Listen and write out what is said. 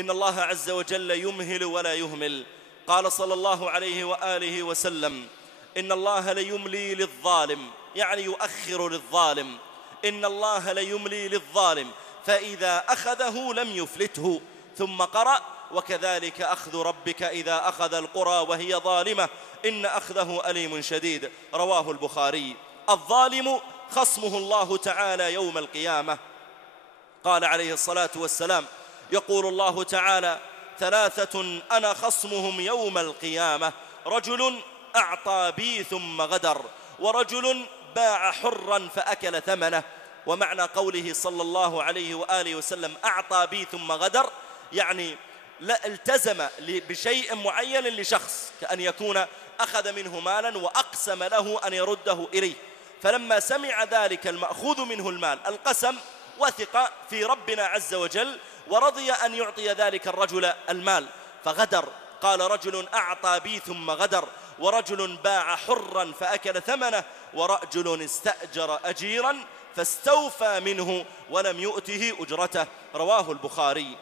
إن الله عز وجل يمهل ولا يهمل. قال صلى الله عليه وآله وسلم: إن الله ليملي للظالم، يعني يؤخر للظالم. إن الله ليملي للظالم فإذا أخذه لم يفلته. ثم قرأ: وكذلك أخذ ربك إذا أخذ القرى وهي ظالمة إن أخذه أليم شديد. رواه البخاري. الظالم خصمه الله تعالى يوم القيامة. قال عليه الصلاة والسلام: يقول الله تعالى: ثلاثة أنا خصمهم يوم القيامة: رجل أعطى بي ثم غدر، ورجل باع حرا فأكل ثمنه. ومعنى قوله صلى الله عليه وآله وسلم أعطى بي ثم غدر، يعني لا التزم بشيء معين لشخص، كأن يكون أخذ منه مالا وأقسم له أن يرده إليه، فلما سمع ذلك المأخوذ منه المال القسم، وثق في ربنا عز وجل ورضي أن يعطي ذلك الرجل المال فغدر. قال: رجل أعطى بي ثم غدر، ورجل باع حرا فأكل ثمنه، ورجل استأجر أجيرا فاستوفى منه ولم يؤته أجرته. رواه البخاري.